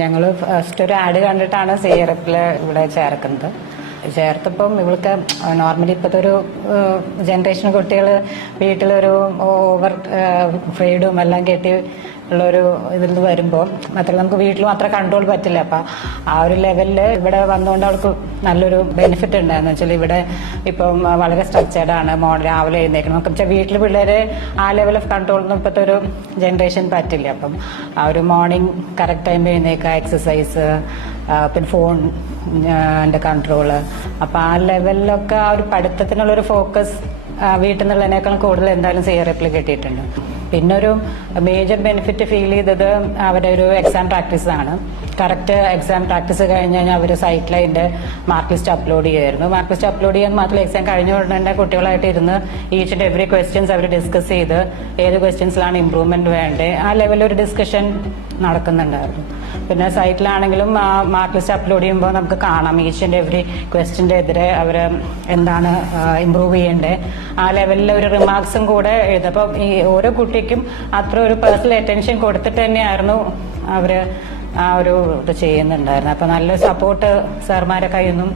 ഞങ്ങൾ ഫസ്റ്റ് ഒരു ആഡ് കണ്ടിട്ടാണ് CRF ഇവിടെ ചേർക്കുന്നത്. ചേർത്തപ്പം ഇവൾക്ക് നോർമലി ഇപ്പോഴത്തെ ഒരു ജനറേഷൻ കുട്ടികൾ വീട്ടിലൊരു ഓവർ ഫ്രീഡും എല്ലാം കെട്ടി ഉള്ളൊരു ഇതിൽ നിന്ന് വരുമ്പോൾ മാത്രമല്ല നമുക്ക് വീട്ടിൽ മാത്രം കൺട്രോൾ പറ്റില്ല. അപ്പം ആ ഒരു ലെവലിൽ ഇവിടെ വന്നുകൊണ്ട് അവൾക്ക് നല്ലൊരു ബെനിഫിറ്റ് ഉണ്ടായെന്ന് വെച്ചാൽ ഇവിടെ ഇപ്പം വളരെ സ്ട്രക്ചേർഡാണ്. രാവിലെ എഴുന്നേക്കണം. നമുക്ക് വെച്ചാൽ വീട്ടിൽ പിള്ളേരെ ആ ലെവൽ ഓഫ് കൺട്രോളൊന്നും ഇപ്പോഴത്തെ ഒരു ജനറേഷൻ പറ്റില്ല. അപ്പം ആ ഒരു മോർണിംഗ് കറക്റ്റ് ടൈം എഴുന്നേക്കുക, എക്സസൈസ്, പിന്നെ ഫോണിൻ്റെ കൺട്രോള്. അപ്പം ആ ലെവലിലൊക്കെ ആ ഒരു പഠിത്തത്തിനുള്ളൊരു ഫോക്കസ് വീട്ടിൽ നിന്നുള്ളതിനേക്കാളും കൂടുതൽ എന്തായാലും CRF കിട്ടിയിട്ടുണ്ട്. പിന്നെ ഒരു മേജർ ബെനിഫിറ്റ് ഫീൽ ചെയ്തത് അവരുടെ ഒരു എക്സാം പ്രാക്ടീസ് ആണ്. കറക്റ്റ് എക്സാം പ്രാക്ടീസ് കഴിഞ്ഞ് കഴിഞ്ഞാൽ അവർ സൈറ്റിൽ അതിൻ്റെ മാർക്ക് ലിസ്റ്റ് അപ്ലോഡ് ചെയ്യുമായിരുന്നു. മാർക്ക് ലിസ്റ്റ് അപ്ലോഡ് ചെയ്യാൻ മാത്രമല്ല എക്സാം കഴിഞ്ഞ ഉടനെ കുട്ടികളായിട്ട് ഇരുന്ന് ഈച്ച് ആൻഡ് എവറി ക്വസ്റ്റ്യൻസ് അവർ ഡിസ്കസ് ചെയ്ത് ഏത് ക്വസ്റ്റ്യൻസിലാണ് ഇമ്പ്രൂവ്മെന്റ് വേണ്ടത് ആ ലെവലിൽ ഒരു ഡിസ്കഷൻ നടക്കുന്നുണ്ടായിരുന്നു. പിന്നെ സൈറ്റിലാണെങ്കിലും ആ മാർക്ക് ലിസ്റ്റ് അപ്ലോഡ് ചെയ്യുമ്പോൾ നമുക്ക് കാണാം ഈച്ച് ആൻഡ് എവറി ക്വസ്റ്റ്യൻ്റെ എതിരെ അവർ എന്താണ് ഇമ്പ്രൂവ് ചെയ്യേണ്ടത് ആ ലെവലിൽ ഒരു റിമാർക്സും കൂടെ എഴുതും. അപ്പം ഈ ഓരോ കുട്ടിക്കും അത്ര ഒരു പേഴ്സണൽ അറ്റൻഷൻ കൊടുത്തിട്ട് തന്നെയായിരുന്നു അവർ ആ ഒരു ഇത് ചെയ്യുന്നുണ്ടായിരുന്നു. അപ്പം നല്ല സപ്പോർട്ട് സാർമാരെ കയ്യിൽ നിന്നും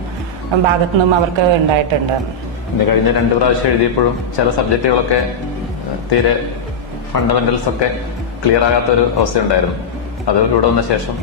ഭാഗത്തു നിന്നും അവർക്ക് ഉണ്ടായിട്ടുണ്ട്. കഴിഞ്ഞ 2 പ്രാവശ്യം എഴുതിയപ്പോഴും ചില സബ്ജക്റ്റുകളൊക്കെ തീരെ ഫണ്ടമെന്റൽസ് ഒക്കെ ക്ലിയർ ആകാത്ത ഒരു അവസ്ഥയുണ്ടായിരുന്നു. അത് ഇവിടെ വന്ന ശേഷം